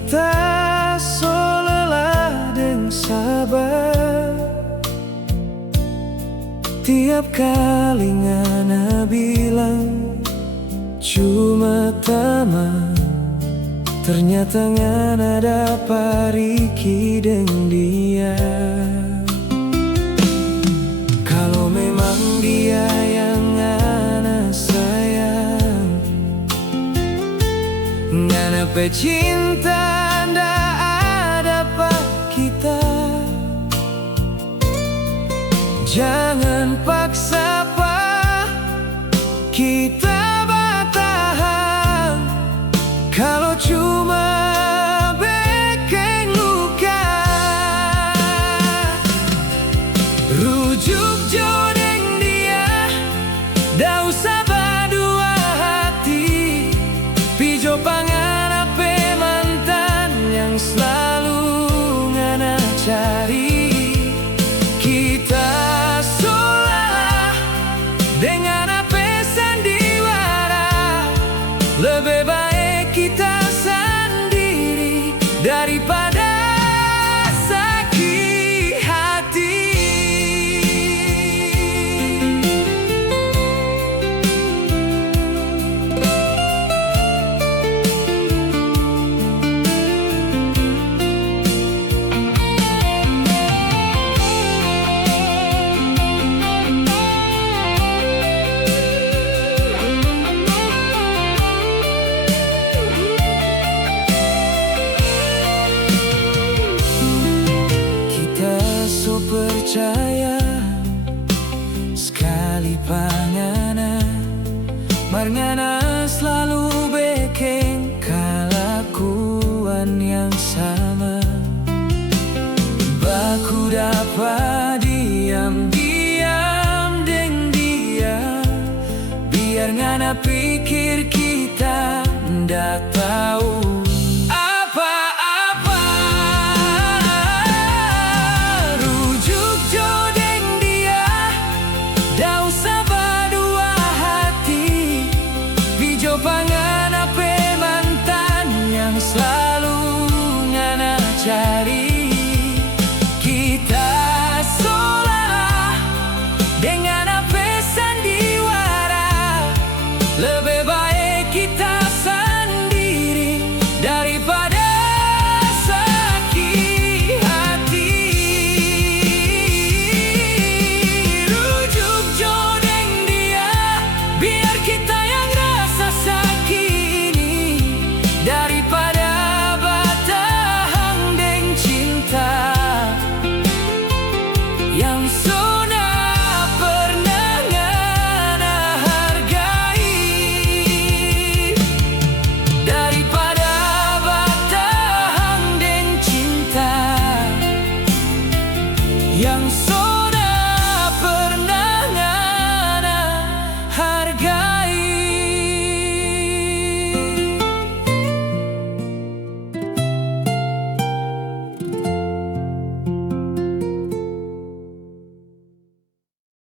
kita so lelah deng sabar. Tiap kali ngana bilang cuma teman, ternyata ngana dapat riki deng dia. Kalau memang dia yang ngana sayang, ngana pecinta ndak ada pak kita. Jangan paksa pak kita bertahan, kalau cuma bikin luka. Rujuk jodeng dia, dah usah berdua hati. Pijo pangan ape mantan yang selalu ngana cari. Kita salah dengan ape sandiwara, lebih baik kita sendiri daripada sakit hati. Percaya sekali pangana, marngana selalu bikin kelakuan yang sama. Baku dapat diam-diam deng dia, biar ngana pikir kita ndak tahu pangan ape mantan yang selalu ngana cari. Kita salah dengan ape sandiwara, lebih baik kita sendiri daripada sakit hati. Rujuk jodeng dia, biar kita daripada bertahan deng cinta yang sudah pernah ngana hargai. Daripada bertahan deng cinta yang